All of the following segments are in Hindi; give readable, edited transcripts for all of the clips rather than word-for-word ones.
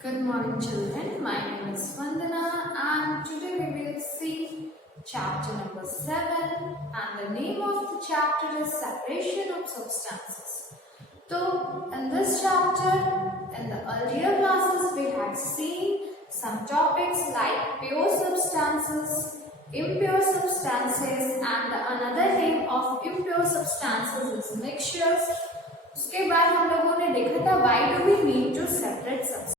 Good morning, children. My name is Vandana, and today we will see chapter number 7, and the name of the chapter is Separation of Substances. So, in this chapter, in the earlier classes, we had seen some topics like pure substances, impure substances, and another name of impure substances is mixtures. उसके बाद हम लोगों ने देखा था why do we need to separate substances.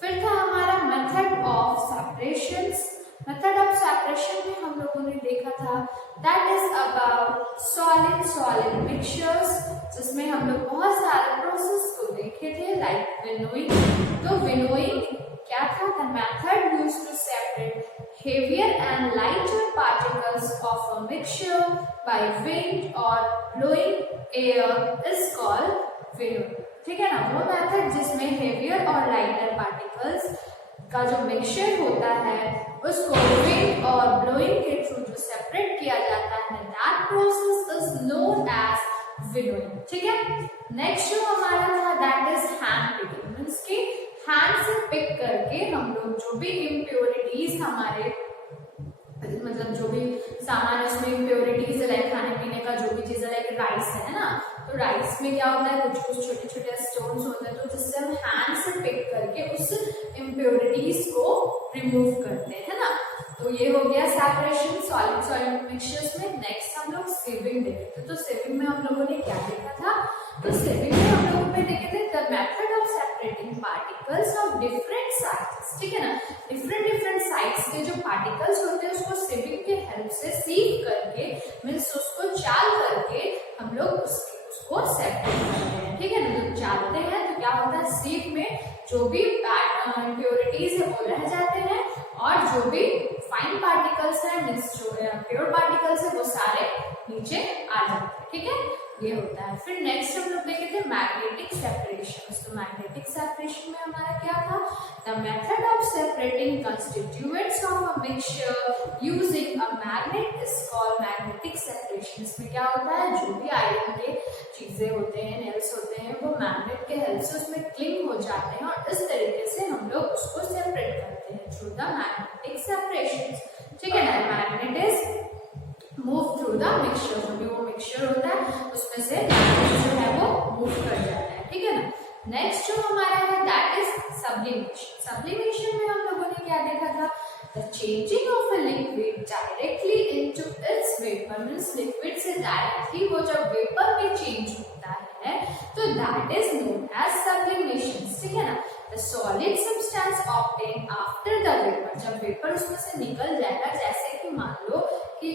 फिर था हमारा method of separations. Method of separation में हम लोगों ने देखा था that is about solid solid mixtures, जिसमें हम लोग बहुत सारे प्रोसेस को देखे थे लाइक विनोइंग. तो विनोइंग क्या था? The method used to separate heavier and lighter particles of a mixture by wind or blowing air is called winnowing. ठीक है ना, वो मेथड जिसमें हेवियर और लाइटर पार्टिकल्स का जो मिक्सचर होता है उसको विंड और ब्लोइंग के थ्रू जो सेपरेट किया जाता है, that process is known as winnowing. ठीक है. नेक्स्ट जो हमारा था that is hand picking, means कि हैंड से पिक करके हम लोग जो भी इम्प्योरिटीज हमारे मतलब जो भी सामान उसमें इम्प्योरिटीज लाइक खाने पीने का जो भी चीज लाइक राइस है ना, तो राइस में क्या होता है कुछ छोटे छोटे स्टोन्स होते हैं, तो जिससे हम हैंड से पिक करके उस इम्प्योरिटीज को रिमूव करते हैं ना. तो ये हो गया सेपरेशन सॉलिड सॉलिड मिक्सचर्स में. नेक्स्ट हम लोग सिविंग देखे थे. तो सिविंग में हम लोगों ने क्या देखा था? तो सिविंग में हम लोगों ने देखे थे the method of separating particles of different sides. ठीक है ना, डिफरेंट साइड्स के जो पार्टिकल्स होते हैं उसको सिविंग के हेल्प से सीव करके मीन्स उसको चाल करके हम लोग उसको सेपरेट करते हैं. ठीक है ना, जब चालते हैं तो क्या होता है सीव में जो भी इम्प्योरिटीज है वो रह जाते हैं और जो भी फाइन पार्टिकल्स है मीन्स जो प्योर पार्टिकल्स है वो सारे नीचे आ जाते हैं. ठीक है, ये होता है. फिर नेक्स्ट हम लोग देखे थे मैग्नेटिक सेपरेशन. तो मैग्नेटिक सेपरेशन में हमारा क्या था? The method of separating constituents of a mixture using a magnet is called magnetic separation. इसमें क्या होता है जो भी आयरन के चीजें होते हैं नेल्स होते हैं वो मैग्नेट के हेल्प से उसमें क्लिंग हो जाते हैं और इस तरीके से हम लोग उसको सेपरेट करते हैं थ्रू द मैग्नेटिक सेपरेशन. ठीक है ना, magnet is move through the mixture. जो भी वो मिक्सचर होता है उसमें से जो है वो मूव कर जाता है. ठीक है ना. नेक्स्ट जो हमारा है दैट इज सब्लिमेशन. सब्लिमेशन में हम लोगों ने क्या देखा था? The changing of a liquid directly into its vapour, means liquid से डायरेक्टली वो जब वेपर में चेंज होता है तो that is known as sublimation. ठीक है ना. The solid substance obtain after the vapour, जब वेपर उसमें से निकल जाएगा, जैसे कि मान लो कि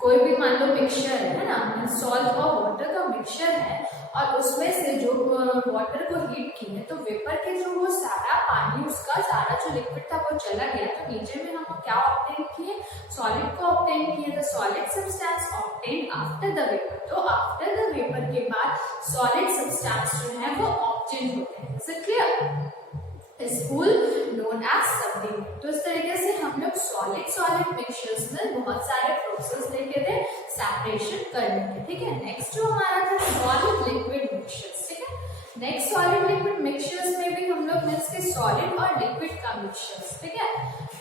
कोई भी मान लो मिक्सचर है ना, सॉल्ट और वाटर का मिक्सचर है और उसमें से जो वाटर को हीट किए तो वेपर के थ्रू वो सारा पानी उसका सारा जो लिक्विड था वो चला गया, तो नीचे में हम क्या ऑब्टेन किए? सॉलिड को ऑब्टेन किए. The solid substance obtain after the vapour. तो आफ्टर द वेपर के बाद सॉलिड सब्सटेंस जो है वो ऑब्टेन होते हैं. Is it clear? School known as sublimation. तो इस तरीके से हम लोग सॉलिड मिक्सचर्स में बहुत सारे प्रोसेस देखे थे सेपरेशन करने के. ठीक है. नेक्स्ट जो हमारा था सॉलिड लिक्विड मिक्सचर्स. ठीक है. नेक्स्ट सॉलिड लिक्विड मिक्सचर्स में भी हम लोग मींस के सॉलिड और लिक्विड का मिक्सचर्स. ठीक है.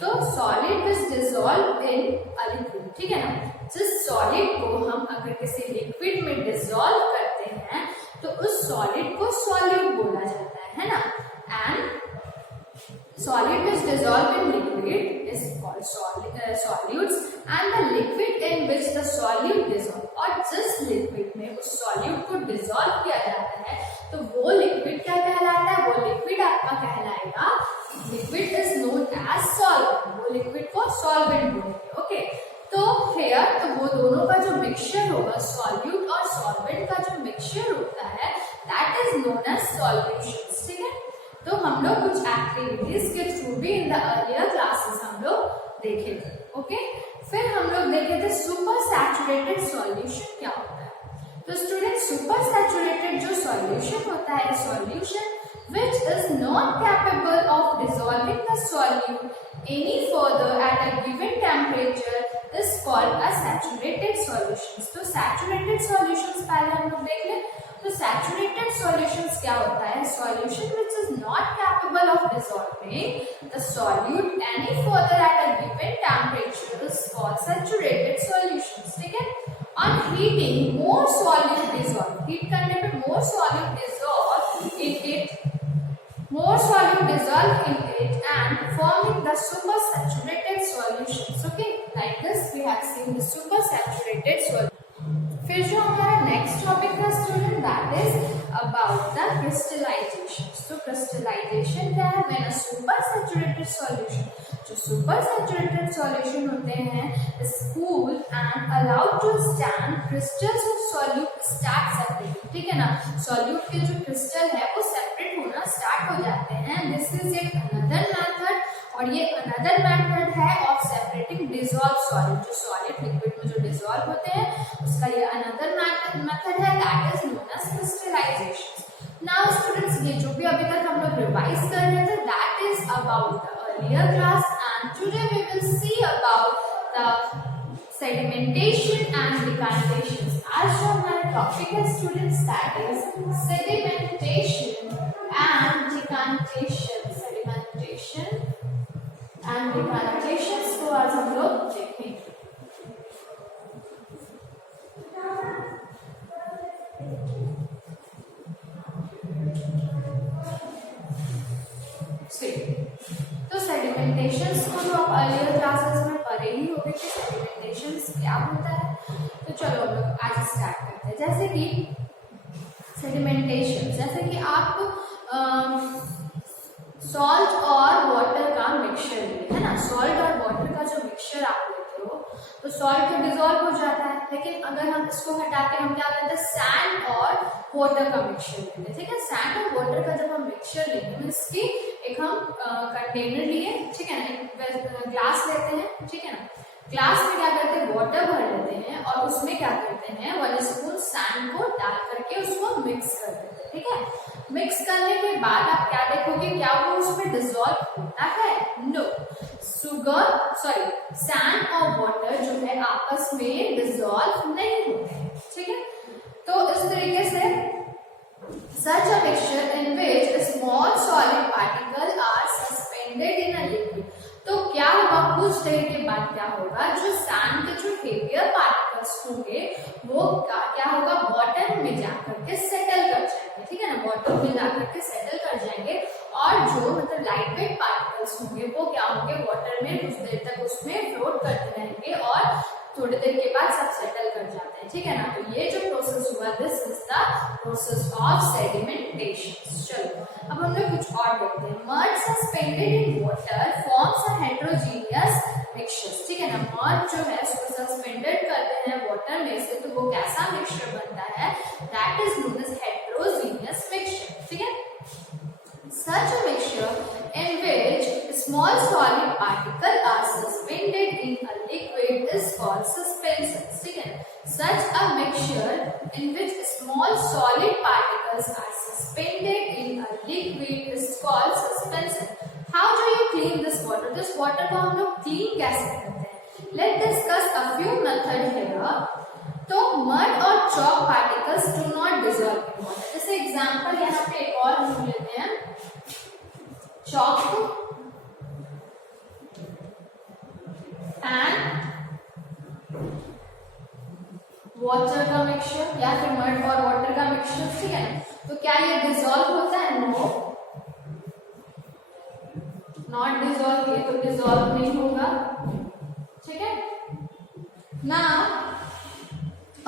तो solid is dissolve in a liquid. ठीक है ना, जिस सॉलिड को हम अगर किसी लिक्विड में डिसॉल्व करते हैं तो उस सॉलिड को सॉल्यूट बोला जाता है ना. And solid is dissolved in liquid is called solutes and the liquid in which the solute dissolve. और जिस लिक्विड में उस सॉल्यूट को डिसॉल्व किया जाता है तो वो लिक्विड क्या कहलाता है? वो लिक्विड आपका कहलाएगा liquid is known as solvent. वो लिक्विड को सॉल्वेंट बोलेंगे. ओके. तो हेयर तो वो दोनों का जो मिक्सचर होगा सॉल्यूट और सॉल्वेंट का जो मिक्सचर होता है that is known as solvation. ठीक है. तो हम लोग कुछ एक्टिविटीज के थ्रू भी इन द अर्लियर क्लासेस हम लोग देखे थे. ओके. फिर हम लोग देखे थे सुपर सैचुरेटेड सॉल्यूशन क्या होता है. तो स्टूडेंट सुपर सैचुरेटेड जो सॉल्यूशन होता है solution which is not capable of dissolving the solute any further at a given temperature is called a saturated solutions. तो saturated solutions पहले हम लोग देख लें. तो saturated solutions क्या होता है? Solution which is not capable of dissolving the solute any further at a given temperature is called saturated solutions. ठीक है? On heating, more solute dissolve. Heat करने पे more solute dissolve in it. More solute dissolve in it and forming the supersaturated solutions. Okay, like this we have seen the supersaturated solution. फिर जो हमारा नेक्स्ट टॉपिक है student, that is about the crystallisation. तो क्रिस्टलाइजेशन क्या है? व्हेन अ सुपरसैचुरेटेड सॉल्यूशन, जो सुपरसैचुरेटेड सॉल्यूशन होते हैं is cool and allowed to stand crystals of solute start separating. ठीक है ना, सॉल्यूट के जो क्रिस्टल है वो सेपरेट होना स्टार्ट हो जाते हैं. दिस इज एक अनदर मेथड, और ये अनदर मेथड है ऑफ सेपरेटिंग डिसॉल्व सॉलिड. जो सॉलिड लिक्विड में जो डिसॉल्व होते हैं उसका ये अनदर मेथड है, that is known as crystallisation. Now students, ये जो भी अभी तक हम लोग रिवाइज कर रहे थे that is about the earlier class, and today we will see about the sedimentation and decantation. आज जो हमारा टॉपिक है students that is sedimentation and decantation. Sedimentation and decantations को आज हम लोग देखेंगे. तो सेडिमेंटेशंस को तो आप अर्लियर क्लासेस में पढ़े ही होंगे कि सेडिमेंटेशंस क्या होता है. तो चलो हम लोग आज स्टार्ट करते हैं. जैसे कि सेडिमेंटेशन, जैसे कि आप सॉल्ट और वाटर का मिक्सचर लिए, है ना. सॉल्ट और वाटर का जो मिक्सचर आप लेते हो तो सॉल्ट तो डिसॉल्व हो जाता है, लेकिन अगर हम इसको हटा के हम क्या करते हैं, सैंड और वाटर का मिक्सचर लेते हैं. ठीक है, सैंड और वाटर का जब हम मिक्सचर लेंगे, इसकी एक हम कंटेनर लिए, ठीक है ना, एक ग्लास लेते हैं. ठीक है ना, ग्लास में क्या करते हैं, वाटर भर लेते हैं और उसमें क्या करते हैं, 1 स्पून सैंड को डाल करके उसको मिक्स कर देते हैं. ठीक है, मिक्स करने के बाद आप क्या देखोगे, क्या वो उसमें डिसॉल्व होता है? नो. सैंड और वाटर जो है आपस में डिसॉल्व नहीं होते हैं. ठीक है, तो इस तरीके से such a mixture in which a small solid particle are suspended in a liquid. तो क्या होगा, कुछ देर के बाद क्या होगा, जो सैंड के जो हेवियर पार्टिकल्स होंगे वो क्या होगा, वाटर में जाकर के सेटल कर जाएंगे. ठीक है ना, वाटर में जाकर के सेटल कर जाएंगे, और जो मतलब लाइट वेट पार्टिकल्स होंगे वो क्या होंगे, वाटर में कुछ देर तक उसमें फ्लोट करते रहेंगे और थोड़ी देर के बाद सब सेटल कर जाते हैं. ठीक है ना, तो ये जो प्रोसेस हुआ, this is the process of sedimentation. चलो अब हम लोग कुछ और देखते हैं. Mud suspended in water forms a heterogeneous mixture. ठीक है ना, मड जो है उसको सस्पेंडेड करते हैं वाटर में से, तो वो कैसा मिक्सचर बनता है, that is known as heterogeneous mixture. ठीक है, such a mixture in which small solid particles are suspended in a liquid is called suspension. ठीक है, such a mixture in which small solid particles are suspended in a liquid is called suspension. How do you clean this water? This water को हम लोग clean कैसे करते हैं? Let's discuss a few methods here. तो मड और chalk particles do not dissolve in water. जैसे एग्जांपल यहाँ पे एक और हम लेते हैं, चॉक एंड वाटर का मिक्सचर या फिर मड और वाटर का मिक्सचर. ठीक है, तो क्या ये डिसॉल्व होता है? No, not dissolve. ये तो डिसॉल्व नहीं होगा. ठीक है, now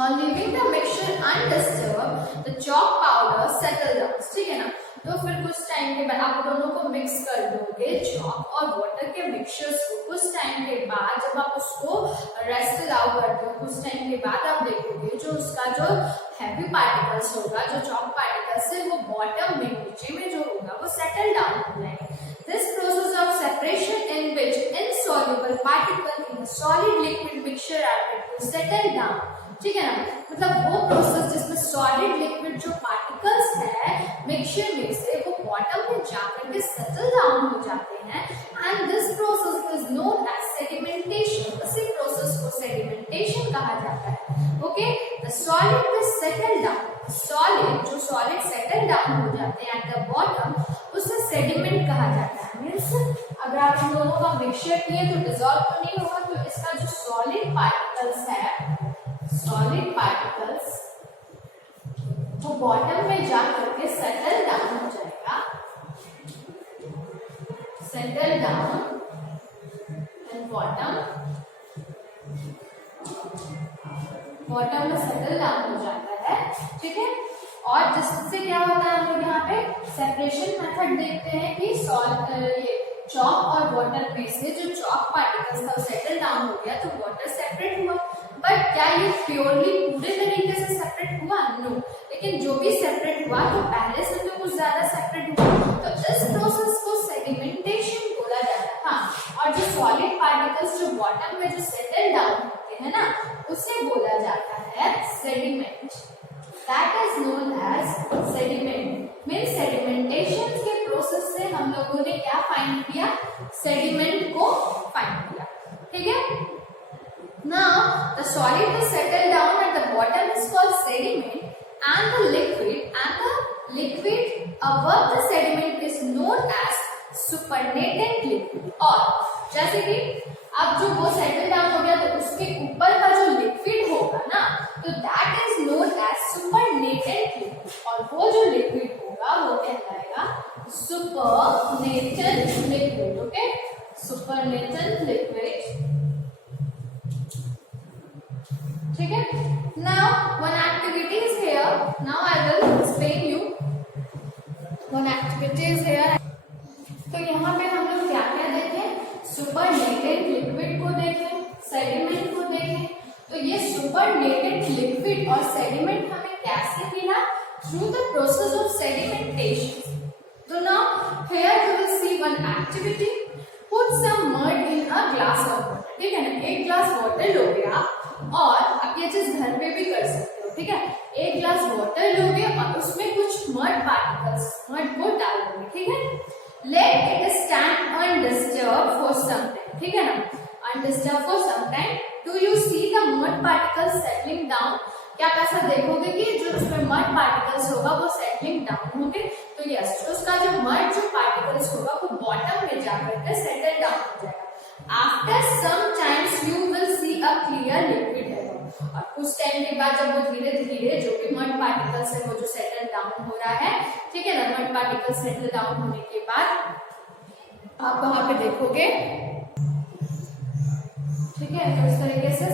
on leaving the mixture undisturbed, the chalk powder settle down. ठीक है ना, तो फिर कुछ टाइम के बाद आप दोनों को मिक्स कर दोगे, चॉक और वाटर के मिक्सचर्स को. कुछ टाइम के बाद जब आप उसको रेस्ट अलाउ करते हो, कुछ टाइम के बाद आप देखोगे जो उसका जो हैवी पार्टिकल्स होगा, जो चॉक पार्टिकल्स है, वो बॉटम में, नीचे में जो होगा वो सेटल डाउन हो जाएंगे. This process of separation in which insoluble particles in a solid liquid mixture are made to settle down. ठीक है ना, मतलब वो प्रोसेस जिसमें सॉलिड लिक्विड जो पार्टिकल्स है मिक्सचर में से वो बॉटम में जाकर के सेटल डाउन हो जाते हैं, and this process is known as sedimentation. इसी प्रोसेस को सेडिमेंटेशन कहा जाता है। Okay, the solid will settle down, solid जो सॉलिड सेटल डाउन हो जाते हैं एट द बॉटम, उसे सेडिमेंट कहा जाता है। मींस अगर आप इन दोनों का मिक्सचर किए तो डिसॉल्व तो नहीं होगा, तो इसका जो सॉलिड पार्टिकल्स है, सॉलिड पार्टिकल्स वो बॉटम में जा करके सेटल डाउन हो जाएगा, settle down in bottom, bottom में सेटल डाउन हो जाता है। ठीक है, और जिससे क्या होता है, हम लोग यहाँ पे सेपरेशन मेथड देखते हैं कि ये चॉक और वाटर में से जो चॉक पार्टिकल्स था सेटल डाउन हो गया तो वाटर सेपरेट हुआ। बट क्या ये प्योरली पूरे तरीके से सेपरेट हुआ? नो, लेकिन जो भी सेपरेट हुआ तो पहले से तो कुछ ज्यादा सेपरेट हुआ, तो इस प्रोसेस को सेडिमेंटेशन बोला जाता था। और जो सॉलिड पार्टिकल्स जो बॉटम में जो सेटल डाउन होते हैं ना, उसे बोला जाता है sediment. That is known as sediment. Means sedimentation के प्रोसेस से हम लोगों ने क्या फाइंड किया? सेडिमेंट को फाइंड किया। ठीक है, now the solid will settle down at the bottom is called sediment, and the liquid above the sediment is known as supernatant liquid। और जैसे कि अब जो वो सेटल डाउन हो गया तो उसके ऊपर का जो लिक्विड होगा ना, तो that is known as supernatant liquid, और वो जो लिक्विड होगा वो कहलाएगा supernatant liquid. Okay, supernatant liquid. ठीक है, now one activity is here, now I will explain you one activity is here. तो यहाँ पे हम लोग क्या क्या देखें? सुपरनेटेड लिक्विड को देखें, सेडिमेंट को देखें। तो ये सुपरनेटेड लिक्विड और सेडिमेंट हमें कैसे मिला? Through the process of sedimentation. तो now here you will see one activity, put some mud in a glass of water. ठीक है ना, एक ग्लास वाटर लोगे आप, और आप ये चीज घर पे भी कर सकते हो। ठीक है, एक ग्लास वाटर लोगे और उसमें कुछ मड पार्टिकल्स, मड को डाल दोगे। ठीक है, let it stand undisturbed for some time। ठीक है ना, undisturbed for some time। Do you see the mud particles settling down? क्या आप ऐसा देखोगे कि जो उसमें mud particles होगा वो settling down होंगे? तो यस, उसका जो mud जो particles होगा वो bottom में जाकर के settle down हो जाएगा। After some times you will see a clear liquid है, और कुछ टाइम के बाद जब वो धीरे धीरे जो भी मड पार्टिकल्स है वो जो सेटल डाउन हो रहा है, ठीक है ना, मड पार्टिकल्स सेटल डाउन होने के बाद आप वहां पे देखोगे। ठीक है, तो इस तरीके से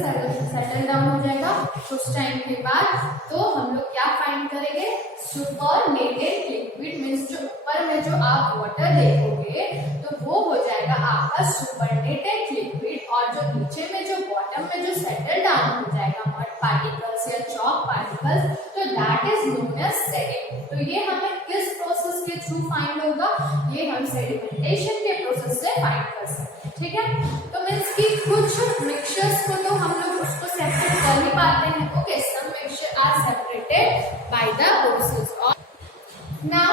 सेटल डाउन हो जाएगा कुछ टाइम के बाद। तो हम लोग क्या फाइंड करेंगे? सुपरनेटेड लिक्विड। मीन्स जो ऊपर में जो आप वाटर देखोगे तो वो हो जाएगा आपका सुपरनेटेड लिक्विड, और जो नीचे में जो बॉटम में जो सेटल डाउन हो जाएगा मड पार्टिकल्स या चॉक पार्टिकल्स, तो that is known as sediment. तो ये हमें किस प्रोसेस के थ्रू फाइंड होगा? ये हम सेडिमेंटेशन के प्रोसेस से फाइंड कर सकते हैं। ठीक है, तो मीन्स की कुछ मिक्सचर्स को तो हम लोग उसको सेपरेट कर ही पाते हैं। Okay, some mixture are separated by the process of. Now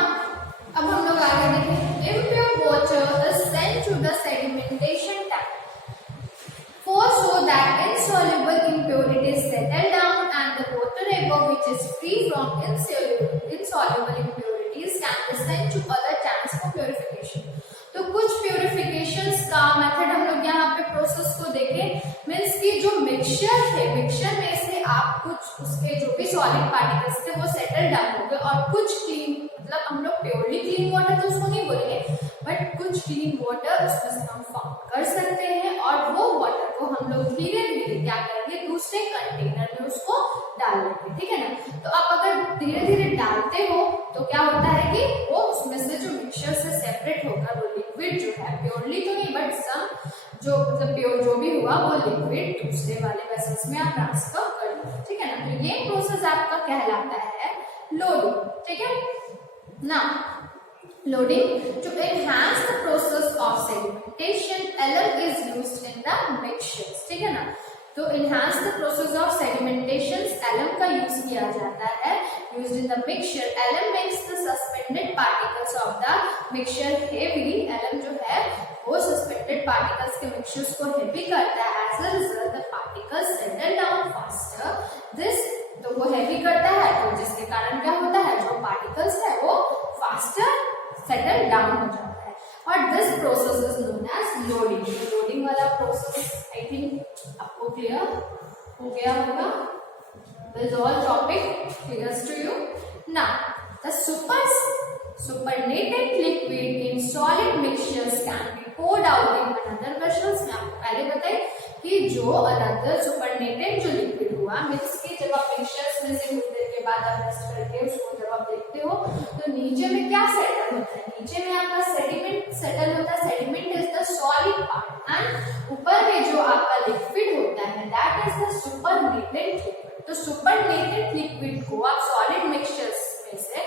अब हम लोग आगे देखें, impure water is sent to the sedimentation tank for so that insoluble impurities settle down, and the water above which is free from insoluble impurities can be sent to other tanks for purification। तो कुछ प्योरिफिकेशंस का मेथड हम लोग यहाँ पे प्रोसेस को देखें। मीन्स की जो मिक्सचर थे, मिक्सचर में से आप कुछ उसके जो भी सॉलिड पार्टिकल्स थे वो सेटल डाउन हो गए, और कुछ क्लीन, मतलब हम लोग प्योरली क्लीन वाटर तो उसको नहीं बोलेंगे, बट कुछ क्लीन वाटर उसमें से हम फाउंड कर सकते हैं, और वो वाटर को हम लोग धीरे धीरे क्या करेंगे? दूसरे कंटेनर में उसको डाल देंगे। ठीक है ना, तो आप अगर धीरे धीरे डालते हो तो क्या होता है कि वो उसमें से जो मिक्सचर से सेपरेट होकर वो लिक्विड जो है, प्योरली तो नहीं बट सम जो मतलब प्योर जो भी हुआ वो लिक्विड दूसरे वाले वेसल्स में आप ट्रांसफर कर दो। ठीक है ना, तो ये प्रोसेस आपका कहलाता है लोडिंग। ठीक है ना, loading to enhance the process of sedimentation, alum is used in the mixtures। ठीक है ना, तो enhance the process of sedimentation alum का यूज किया जाता है used in the mixture, LM makes the suspended particles of the mixture heavy. LM जो है वो suspended particles के mixtures को heavy करता है. As a result, the particles settle down faster. This तो वो heavy करता है, तो जिसके कारण क्या होता है, जो particles है वो faster settle down हो जाता है. और this process is known as loading. Loading वाला process I think आपको clear हो गया होगा. This all topic clears to you. Now, the supernatant liquid in solid mixtures can be poured out in another vessels. मैं आपको पहले बताई कि जो another supernatant जो liquid हुआ मिक्स के जब आप मिक्सचर्स में से कुछ देर के बाद आप मिक्स करके उसको जब आप देखते हो तो नीचे में क्या सेटल होता है, नीचे में आपका सेडिमेंट सेटल होता है. Sediment is the solid part and ऊपर में जो आपका लिक्विड होता है that is the supernatant liquid. तो सुपरनेटेंट लिक्विड को आप सॉलिड मिक्सचर्स में से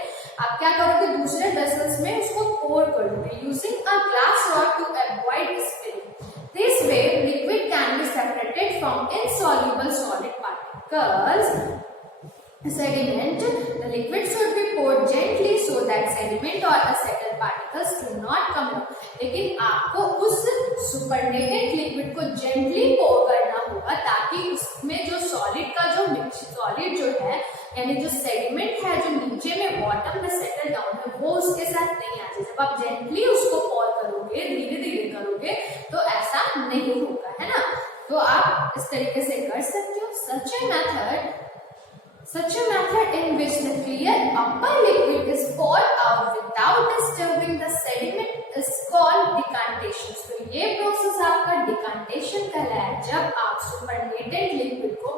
आप क्या करोगे, दूसरे वेसल्स में उसको पोर करोगे using a glass rod to avoid spilling. This way, liquid can be separated from insoluble solid particles. Sediment. The liquid should be poured gently so that sediment or the settled particles do not come out. लेकिन आपको उस सुपरनेटेंट लिक्विड को जेंटली पोर करना होगा ताकि उसमें जो सॉलिड का जो सॉलिड जो है यानी जो सेडिमेंट है जो नीचे में बॉटम में सेटल डाउन है वो उसके साथ नहीं आ जाए. जब आप जेंटली उसको पोर करोगे, धीरे धीरे करोगे तो ऐसा नहीं होगा, है ना. तो आप इस तरीके से कर सकते हो. Such a method in which the clear upper liquid is poured out without disturbing the sediment is called decantation. तो ये प्रोसेस आपका डिकांटेशन कहलाता है. जब आप सुपरनेटेंट लिक्विड को,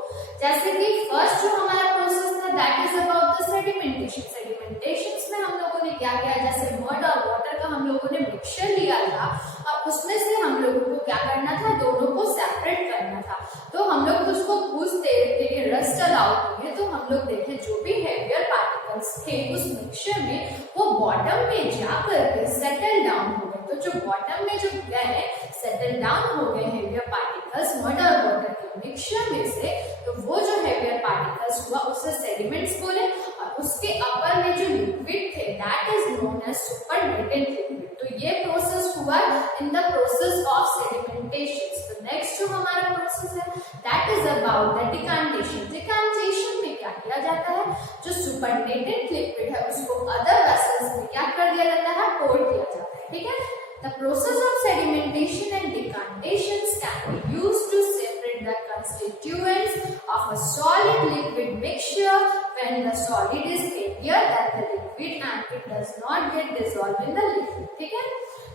जैसे कि फर्स्ट जो हमारा प्रोसेस था that is about the sedimentation. Sedimentation में हम लोगों ने क्या किया, जैसे मड और वाटर का हम लोगों ने मिक्सचर लिया था और उसमें से हम लोगों को क्या करना था, दोनों को सेपरेट करना था. तो हम लोग उसको कुछ देर के लिए रेस्ट अलाउ किए. तो हम लोग देखे जो भी हेवियर पार्टिकल्स थे उस मिक्सचर में वो बॉटम में जाकर के सेटल डाउन हो गए. तो जो बॉटम में जो गए सेटल डाउन हो गए हेवियर पार्टिकल्स मड और वाटर के मिक्सचर में से, तो वो जो हेवियर पार्टिकल्स हुआ उसे सेडिमेंट्स बोले. और उसके अपर में जो लिक्विड थे that is known as supernatant liquid. तो ये प्रोसेस हुआ in the process of sedimentation. तो नेक्स्ट जो हमारा प्रोसेस है that is about the decantation. Decantation में क्या किया जाता है, जो सुपरनेटेंट लिक्विड है उसको अदर वेसल्स में क्या कर दिया जाता है, पोर किया जाता है. ठीक है. The process of sedimentation and decantations can be used to separate the constituents of a solid liquid mixture when the solid is heavier than the liquid and it does not get dissolved in the liquid. ठीक है.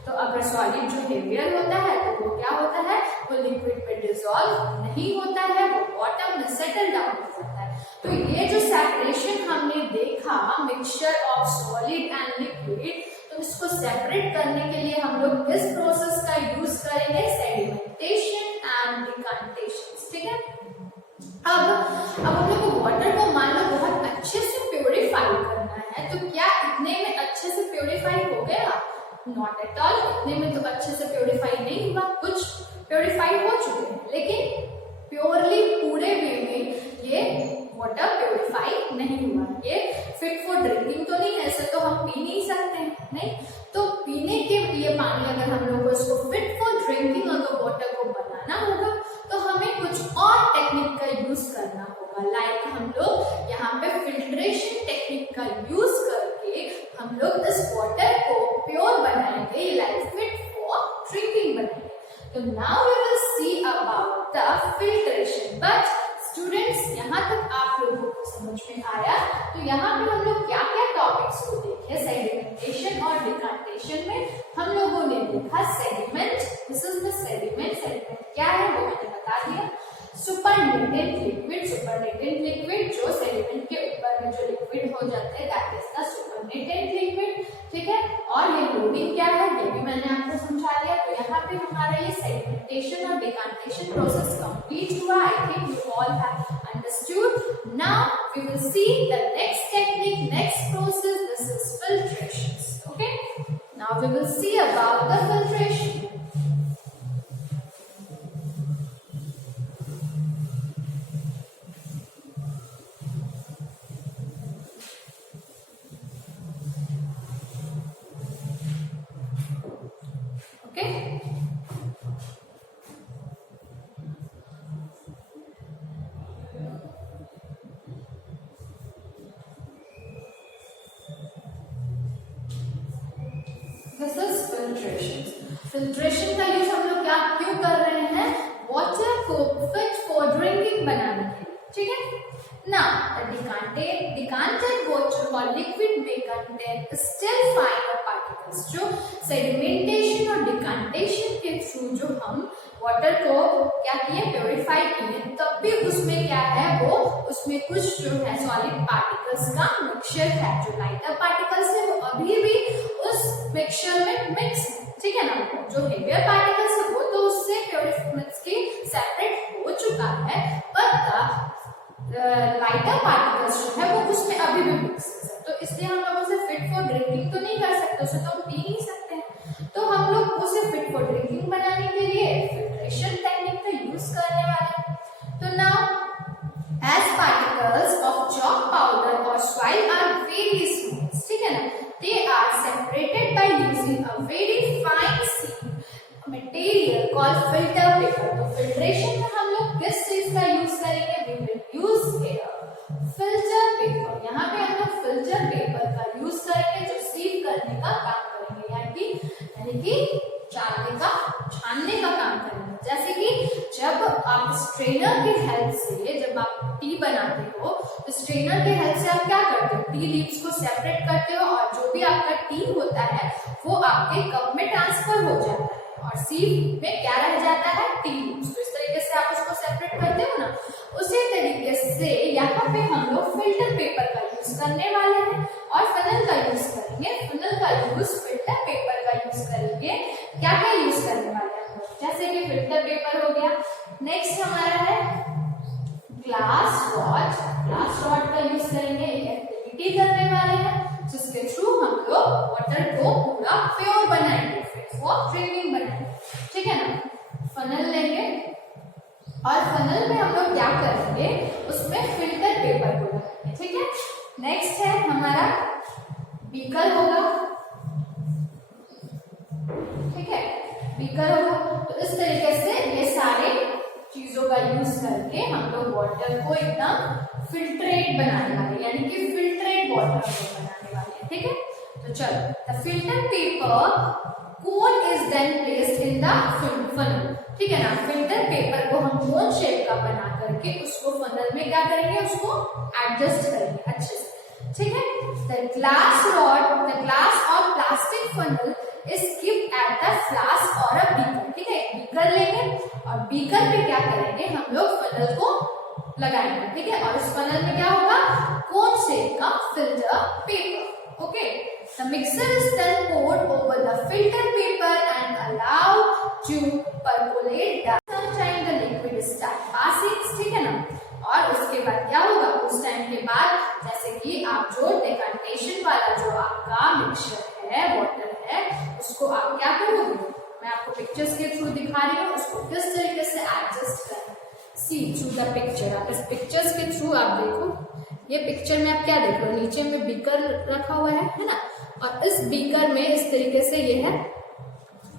तो अगर सॉलिड जो हेवियर होता है तो वो क्या होता है, वो लिक्विड पे डिसॉल्व नहीं होता है, वो बॉटम में सेटल डाउन हो जाता है. तो ये जो सेपरेशन हमने देखा mixture of solid and liquid, तो इसको सेपरेट करने के लिए हम लोग किस प्रोसेस का यूज करेंगे, सेडिमेंटेशन एंड डिकांटेशन. ठीक है. अब हम लोग को वाटर को मान लो बहुत अच्छे से प्योरीफाई करना है. तो क्या इतने में अच्छे से प्योरीफाई हो गया, नॉट एट ऑल. इतने में तो अच्छे से प्योरीफाई नहीं हुआ, कुछ प्योरीफाई हो चुके हैं लेकिन प्योरली पूरे वे में ये वाटर प्योरीफाई नहीं हुआ. ये फिट फॉर ड्रिंकिंग तो नहीं है, ऐसे तो हम पी नहीं सकते नहीं. तो पीने के लिए पानी अगर हम लोग को इसको फिट फॉर ड्रिंकिंग अगर वाटर को बनाना होगा तो हमें कुछ और टेक्निक का यूज करना होगा. लाइक हम लोग यहाँ पे फिल्ट्रेशन टेक्निक का यूज करके हम लोग इस वाटर को प्योर बनाएंगे, लाइक फिट फॉर ड्रिंकिंग बनाएंगे. तो now we will see about the filtration. But students यहाँ तक आप लोगों को समझ में आया. तो यहाँ पे हम लोग क्या क्या टॉपिक्स को देखे सेडिमेंटेशन और डिकांटेशन में. हम लोगों ने देखा sediment, this is the sediment. Sediment क्या है वो मैंने बता दिया. सुपरनेटेंट लिक्विड, सुपरनेटेंट लिक्विड जो सेडिमेंट के ऊपर में जो लिक्विड हो जाते हैं that is the supernatant liquid. ठीक है. और ये लोडिंग क्या है ये भी मैंने आपको समझा दिया. तो यहाँ पे हमारा ये सेडिमेंटेशन और डिकांटेशन प्रोसेस कंप्लीट हुआ. I think you all have understood. Now we will see the next technique, next process. This is filtrations. Okay. Now we will see about the filtration. This is filtration. Filtration का यूज हम लोग क्या क्यों कर रहे हैं? वाटर को फिट फॉर ड्रिंकिंग बनाने के लिए, ठीक है। Now, the decanted water or liquid may contain still finer particles. जो sedimentation और decantation के थ्रू जो हम वाटर को क्या किए, प्योरीफाई किए, तब भी उसमें क्या है, वो उसमें कुछ जो है सॉलिड पार्टिकल्स का मिक्सचर है। जो लाइटर पार्टिकल्स है वो अभी भी उस मिक्सचर में मिक्स है, ठीक है ना। जो हेवियर पार्टिकल्स है वो तो उससे प्योरीफाई सेपरेट हो चुका है, पर लाइटर पार्टिकल्स जो है वो उसमें अभी भी मिक्स है। तो इसलिए हम लोग उसे फिट फॉर ड्रिंकिंग तो नहीं कर सकते, उसे तो हम पी नहीं सकते हैं। तो हम लोग उसे फिट फॉर ड्रिंकिंग बनाने के लिए फिल्ट्रेशन टेक्निक का यूज करने वाले हैं। तो now as particles of chalk powder or soil are very small, ठीक है ना, they are separated by using a very fine seam material called filter paper। तो फिल्ट्रेशन में हम लोग किस चीज का यूज करेंगे? We will use filter paper। यहाँ पे हम लोग फिल्टर पेपर का यूज करेंगे जो सीव करने का काम करेंगे, यानी कि छानने का काम करेंगे। जैसे कि जब आप स्ट्रेनर के हेल्प से जब आप टी बनाते हो तो स्ट्रेनर के हेल्प से आप क्या करते हो? टी लीव्स को सेपरेट करते हो और जो भी आपका टी होता है वो आपके कप में ट्रांसफर हो जाता है और सीव में क्या रह जाता है? Tea leaves. तो इस तरीके से आप उसको सेपरेट करते हो ना, उसी तरीके से यहाँ पे हम लोग फिल्टर पेपर का यूज करने वाले हैं और फनल का यूज करेंगे। फनल का यूज फिल्टर पेपर का यूज करेंगे। क्या क्या यूज करने वाले हैं? जैसे कि फिल्टर पेपर हो गया। नेक्स्ट हमारा है ग्लास रॉड। ग्लास रॉड का यूज करेंगे, एक्टिविटी करने वाले हैं जिसके थ्रू हम लोग वाटर को पूरा प्योर बनाएंगे, फॉर ड्रिंकिंग बनाएंगे, ठीक है ना। फनल लेंगे और फनल में हम लोग क्या करेंगे? उसमें फिल्टर पेपर को लगाएंगे, ठीक है। नेक्स्ट है हमारा बीकर होगा, ठीक है, बीकर होगा। तो इस तरीके से ये सारे चीजों का यूज करके हम लोग वाटर को एकदम फिल्ट्रेट बनाने वाले, यानी कि फिल्ट्रेट वाटर को बनाने वाले हैं, ठीक है। तो चलो, the filter paper cone is then placed in the funnel, ठीक है ना। फिल्टर पेपर को हम कोन शेप का बना करके उसको फनल में क्या करेंगे? उसको एडजस्ट करेंगे अच्छे से, ठीक है। The glass rod, the glass और plastic funnel is keeped at the flask और अ बीकर, ठीक है। बीकर लेंगे और बीकर पे क्या करेंगे? हम लोग फनल को लगाएंगे, ठीक है। और इस फनल में क्या होगा? कोन शेप का filter paper, okay. The mixer is then poured over the filter paper and allowed to percolate down. Sometime the liquid start passing, ठीक है ना। और उसके बाद क्या होगा? उस टाइम के बाद जैसे कि आप जो डेकांटेशन वाला जो आपका मिक्सचर है, वाटर है, उसको आप क्या करोगे? मैं आपको पिक्चर्स के थ्रू दिखा रही हूँ उसको किस तरीके से एडजस्ट करना। सी थ्रू द पिक्चर, आप इस पिक्चर्स के थ्रू आप देखो, ये पिक्चर में आप क्या देख रहे हो? नीचे में बीकर रखा हुआ है ना, और इस बीकर में इस तरीके से ये है,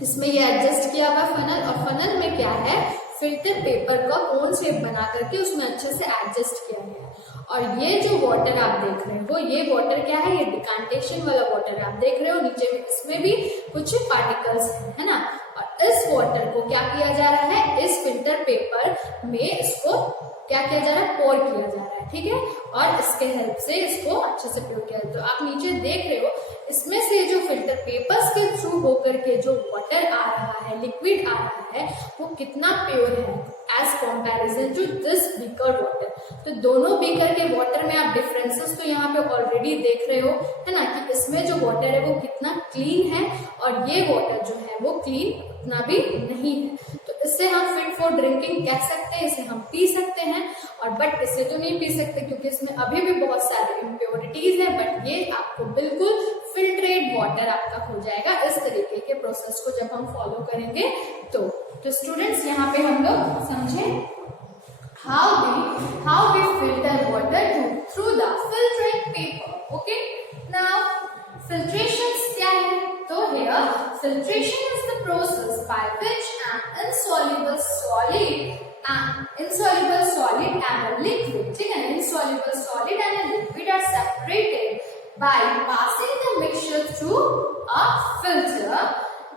इसमें ये एडजस्ट किया हुआ फनल, और फनल में क्या है? फिल्टर पेपर का कोन शेप बना करके उसमें अच्छे से एडजस्ट किया गया है। और ये जो वाटर आप देख रहे हो, ये वाटर क्या है? ये डिकांटेशन वाला वाटर आप देख रहे हो, नीचे में इसमें भी कुछ पार्टिकल्स है ना। और इस वाटर को क्या किया जा रहा है? इस फिल्टर पेपर में इसको क्या किया जा रहा है? पोर किया जा रहा है, ठीक है। और इसके हेल्प से इसको अच्छे से प्योर किया जाए। तो आप नीचे देख रहे हो, इसमें से जो फिल्टर पेपर्स के थ्रू होकर के जो वाटर आ रहा है, लिक्विड आ रहा है, वो कितना प्योर है as comparison to this beaker water. तो दोनों बीकर के वाटर में आप डिफरेंसेस तो यहाँ पे ऑलरेडी देख रहे हो, है ना, कि इसमें जो वाटर है वो कितना क्लीन है और ये वाटर जो है वो क्लीन उतना भी नहीं है। तो इससे हम फिट फॉर ड्रिंकिंग कह सकते हैं, इसे हम पी सकते हैं। और बट इसे तो नहीं पी सकते क्योंकि इसमें अभी भी बहुत सारे इम्प्योरिटीज है, बट ये आपको बिल्कुल फिल्ट्रेट वाटर आपका हो जाएगा इस तरीके के प्रोसेस को जब हम फॉलो करेंगे। तो स्टूडेंट्स यहाँ पे हम लोग समझे how we filter water through the filtrate paper, okay। now filtration क्या है? तो here filtration is the process by which an insoluble solid and a liquid, ठीक है, insoluble solid and a liquid are separated by passing the mixture through a filter.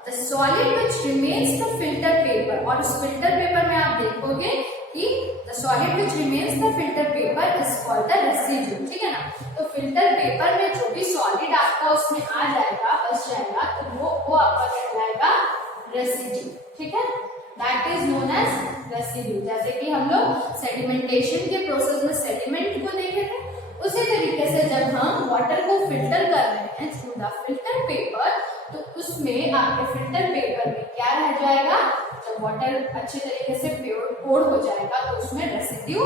The solid which remains the filter paper, और उस filter paper में आप देखोगे कि the solid which remains the filter paper is called the residue, ठीक है ना। तो filter paper में जो भी solid आपका उसमें आ जाएगा, बच जाएगा, तो वो आपका कहलाएगा residue, ठीक है। That is known as residue। जैसे कि हम लोग sedimentation के process में sediment को देखे थे, उसी तरीके से जब हम वाटर को फिल्टर कर रहे हैं थ्रू द फिल्टर पेपर, तो उसमें आपके फिल्टर पेपर में क्या रह जाएगा, जब वाटर अच्छे तरीके से प्योर हो जाएगा तो उसमें रेसिड्यू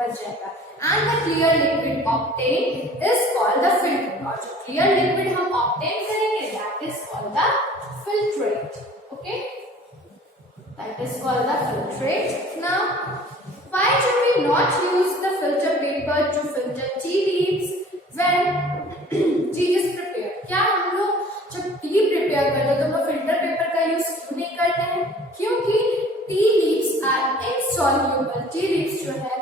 बच जाएगा। And the clear liquid obtain is called the filter, और जो क्लियर लिक्विड हम ऑब्टेन करेंगे that is called the filtrate, okay, that is called the filtrate. Now why do we not use the filter paper to filter tea leaves when tea is prepared? क्या हम लोग जब टी प्रिपेयर करते हैं तो हम लोग फिल्टर पेपर का यूज क्यों नहीं करते हैं? क्योंकि tea leaves are insoluble, tea leaves जो है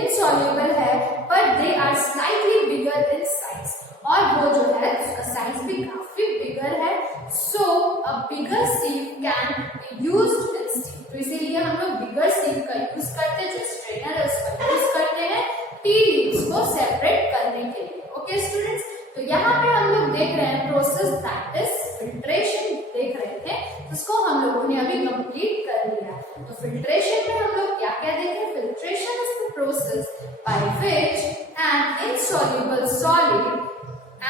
इनसॉल्युबल है, but they are slightly bigger in size, और वो जो है उसका साइज भी काफी बिगर है। So a bigger sieve can be used in steam, तो इसीलिए हम लोग बिगर सीव का यूज करते हैं, जो स्ट्रेनर है उसका यूज करते हैं टी लीव्स को सेपरेट करने के लिए। ओके स्टूडेंट्स, तो यहाँ पे हम लोग देख रहे हैं प्रोसेस दैट इज फिल्ट्रेशन देख रहे थे, उसको हम लोगों ने अभी कंप्लीट कर लिया। तो फिल्ट्रेशन में हम लोग क्या क्या देखें? Filtration is the process by which N insoluble solid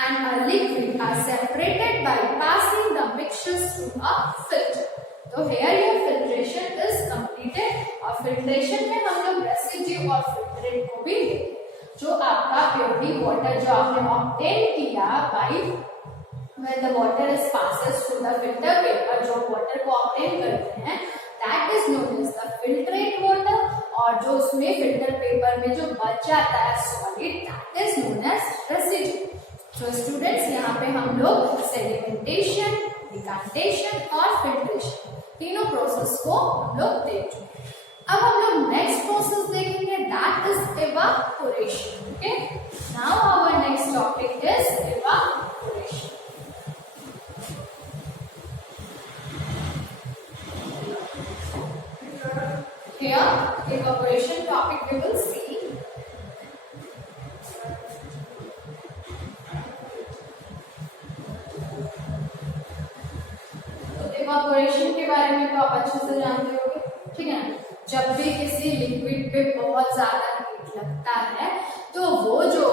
and a liquid are separated by passing the mixtures through a filter. तो here your filtration is completed, और filtration में हम लोग residue और filtrate को भी देखें। जो आपका प्योरिटी वाटर जो आपने ऑब्टेन किया by when the water is passes through the filter paper, जो वाटर को ऑब्टेन करते हैं that is known as the filtrate water, और जो उसमें फिल्टर पेपर में जो बच जाता है solid that is known as residue। तो स्टूडेंट्स यहाँ पे हम लोग सेडिमेंटेशन, डिकांटेशन और फिल्ट्रेशन तीनों प्रोसेस को हम लोग देख चुके हैं। अब हम लोग नेक्स्ट प्रोसेस देखेंगे that is evaporation. Okay, now our next topic is evaporation. Here evaporation topic we will see। Evaporation के बारे में तो आप अच्छे से जानते होंगे, ठीक है ना। जब भी किसी लिक्विड पे बहुत ज्यादा हीट लगता है तो वो जो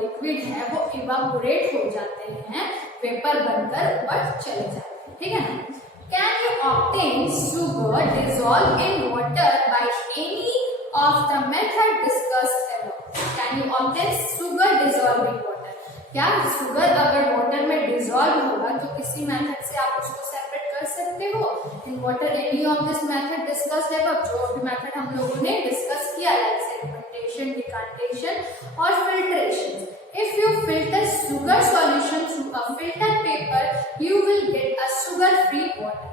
लिक्विड है वो इवापोरेट हो जाते हैं, वेपर बनकर ऊपर चले जाते हैं, ठीक है ना। Can you obtain sugar dissolve in water by any of the method discussed above? Can you obtain sugar dissolve in water? क्या सुगर अगर वाटर में डिसॉल्व होगा तो किसी मेथड से आप उसको सेपरेट कर सकते हो in water any of this method discussed above? जो भी मेथड हम लोगों ने डिस्कस किया लाइक सेडिमेंटेशन, डिकांटेशन और filtration. If you filter sugar solution through a filter paper you will get a sugar free water.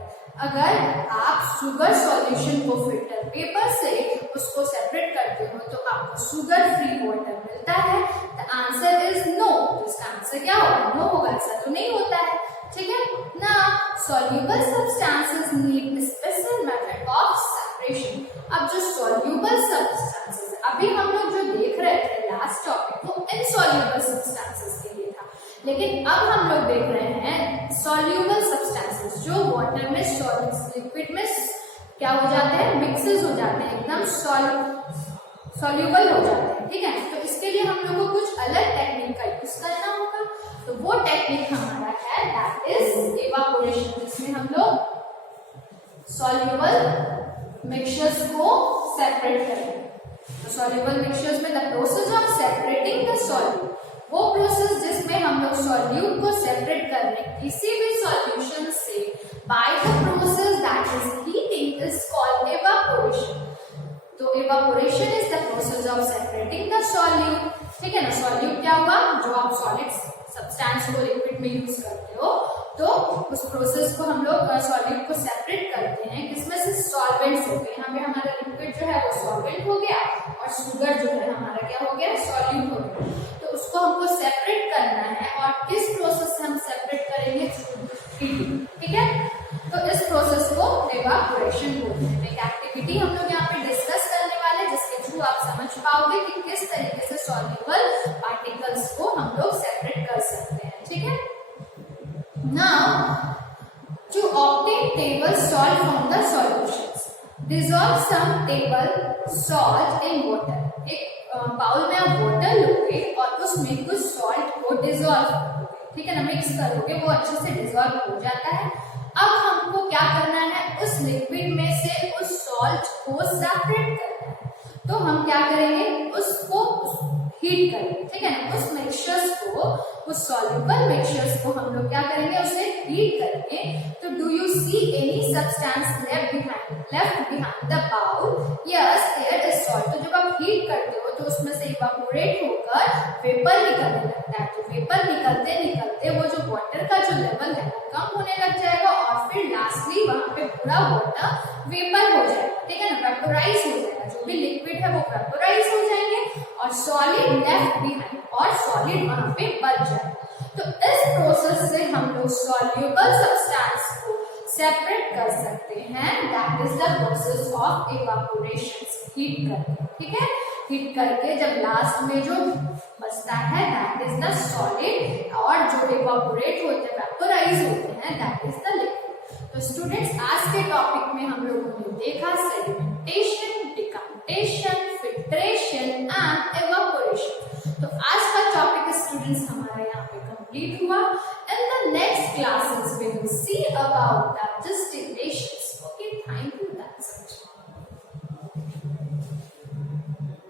अगर आप शुगर सॉल्यूशन को फिल्टर पेपर से उसको सेपरेट करते हो तो आपको शुगर फ्री वाटर मिलता है। The answer is no. इसका आंसर क्या होगा? नो होगा। ऐसा तो नहीं होता है, ठीक है ना। Soluble substances need special method of separation. अब जो सॉल्यूबल सब्सटेंसेस अभी हम लोग जो देख रहे थे लास्ट टॉपिक वो इनसॉल्यूबल सब्सटेंसेस के लिए था, लेकिन अब हम लोग देख रहे हैं सॉल्यूबल सब्सटेंसेस जो वाटर में लिक्विड में क्या हो जाते हैं, मिक्सेस हो जाते हैं, एकदम सॉल्यूबल हो जाते हैं, ठीक है। तो इसके लिए हम लोग को कुछ अलग टेक्निक का यूज करना होगा, तो वो टेक्निक हमारा है दैट इज इवापोरेशन, जिसमें हम लोग सॉल्यूबल मिक्सचर्स को सेपरेट करेंगे। तो सॉल्यूबल मिक्सचर्स में the process of separating the solute, वो प्रोसेस जिसमें हम लोग सॉल्यूट को सेपरेट कर रहे हैं किसी भी सॉल्यूशन से by the process that is heating is called evaporation. तो evaporation is the process of separating the solute, ठीक है ना। सॉल्यूट क्या हुआ? जो आप सॉलिड सब्सटेंस को लिक्विड में यूज करते हो, तो उस प्रोसेस को हम लोग सॉल्यूट को सेपरेट करते हैं किसमें से? सॉल्वेंट से। यहाँ पे हमारा लिक्विड जो है वो सॉल्वेंट हो गया और शुगर जो है हमारा क्या हो गया? सॉल्यूट हो गया। तो उसको हमको सेपरेट करना है, और किस प्रोसेस से हम सेपरेट करेंगे? पाओगे कि किस तरीके से सॉल्युबल पार्टिकल्स को हम लोग सेपरेट कर सकते हैं, ठीक है। Now to obtain table salt from the solutions, dissolve some table salt in water. एक बाउल में आप वाटर लोगे और उसमें कुछ सॉल्ट को डिसॉल्व करोगे, ठीक है ना, मिक्स करोगे, वो अच्छे से डिसॉल्व हो जाता है। अब हमको क्या करना है, उस लिक्विड में से उस सॉल्ट को सेपरेट करना है। तो हम क्या करेंगे, उसको हीट करेंगे, ठीक है ना, उस मिक्सचर्स को, उस सॉल्युबल मिक्सचर्स को हम लोग क्या करेंगे, उसे हीट करेंगे। तो do you see any substance left behind the bowl? Yes, there is salt. तो जब आप हीट करते हो तो उसमें से इवापोरेट होकर वेपर निकलने लगता है। तो वेपर निकलते निकलते वो जो वाटर का जो लेवल है वो कम होने लग जाएगा और फिर लास्टली वहां पे पूरा वाटर वेपर हो जाएगा, ठीक है ना, वेपोराइज हो जाएगा। जो भी लिक्विड है वो वेपोराइज हो जाएंगे और सॉलिड लेफ्ट बिहाइंड, और सॉलिड वहां पे बच जाएगा। तो इस प्रोसेस से हम लोग सॉल्युबल सब्सटेंस को सेपरेट कर सकते हैं। That is the process of evaporation, heat करके, ठीक है। हीट करके जब लास्ट में जो बचता है दैट इज द सॉलिड, और जो इवापोरेट होते हैं, वेपोराइज होते हैं, दैट इज द लिक्विड। तो स्टूडेंट्स, आज के टॉपिक में हम लोगों ने देखा सेडिमेंटेशन, डिकम्पोजिशन,